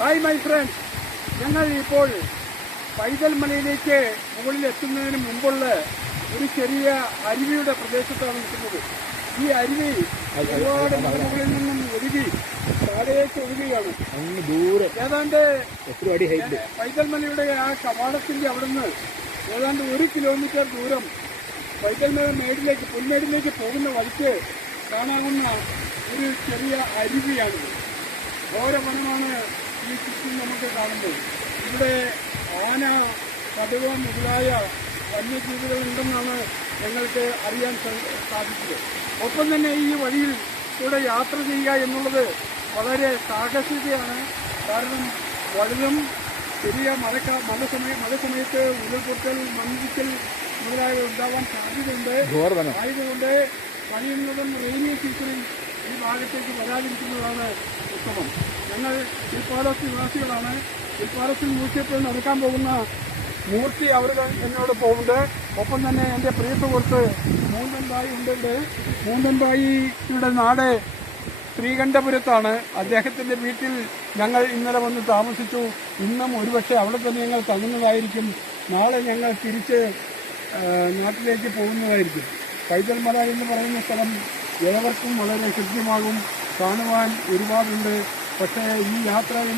Hi my friends, ഞങ്ങൾ ഇപ്പോൾ പൈതൽ മലയിലേക്ക് മുകളിൽ എത്തുന്നതിന് മുമ്പുള്ള ഒരു ചെറിയ അരുവിയുടെ പ്രദേശത്താണ് നിൽക്കുന്നത്. ഈ അരുവി ഒരുപാട് മലമുകളിൽ നിന്നും ഒഴുകി താഴേക്ക് ഒഴുകുകയാണ്. ഏതാണ്ട് പൈതൽ മലയുടെ ആ കവാടത്തിന്റെ അവിടുന്ന് ഏതാണ്ട് 1 കിലോമീറ്റർ ദൂരം പൈതൽ മല മേടിലേക്ക് പുൽമേടിലേക്ക് പോകുന്ന വഴിക്ക് കാണാവുന്ന ഒരു ചെറിയ അരുവിയാണിത്. ഘോരവനമാണ് ഈ ചുറ്റും നമുക്ക് കാണുന്നത്. ഇവിടെ ആന, കടുവ മുതലായ വന്യജീവികളുണ്ടെന്നാണ് ഞങ്ങൾക്ക് അറിയാൻ സാധിച്ചത്. ഒപ്പം തന്നെ ഈ വഴിയിൽ കൂടെ യാത്ര ചെയ്യുക എന്നുള്ളത് വളരെ സാഹസികതയാണ്. കാരണം വലുതും ചെറിയ മഴ സമയത്ത് ഉരുൾപൊട്ടൽ, മണ്ണിടിക്കൽ മുതലായവ ഉണ്ടാവാൻ സാധ്യതയുണ്ട്. ആയതുകൊണ്ട് കഴിയുന്നതും റെയിനി സീസണിൽ ഈ ഭാഗത്തേക്ക് വരാതിരിക്കുന്നതാണ് ഉത്തമം. ഞങ്ങൾ ഹിൽപാലസ് നിവാസികളാണ്. ഹിൽപാലസിൽ മ്യൂസിയത്തിൽ നടക്കാൻ പോകുന്ന മൂർത്തി അവർ എന്നോട് പോകുന്നുണ്ട്. ഒപ്പം തന്നെ എൻ്റെ പ്രിയ സുഹൃത്ത് മൂന്തൻബായി ഉണ്ട്. മൂന്തൻബായിയുടെ നാട് ശ്രീകണ്ഠപുരത്താണ്. അദ്ദേഹത്തിൻ്റെ വീട്ടിൽ ഞങ്ങൾ ഇന്നലെ വന്ന് താമസിച്ചു. ഇന്നും ഒരുപക്ഷെ അവിടെ തന്നെ ഞങ്ങൾ തങ്ങുന്നതായിരിക്കും. നാളെ ഞങ്ങൾ തിരിച്ച് നാട്ടിലേക്ക് പോകുന്നതായിരിക്കും. പൈതൽ മല എന്ന് പറയുന്ന സ്ഥലം ഏവർക്കും വളരെ ഹൃദ്യമാകും. കാണുവാൻ ഒരുപാടുണ്ട്. പക്ഷേ ഈ യാത്ര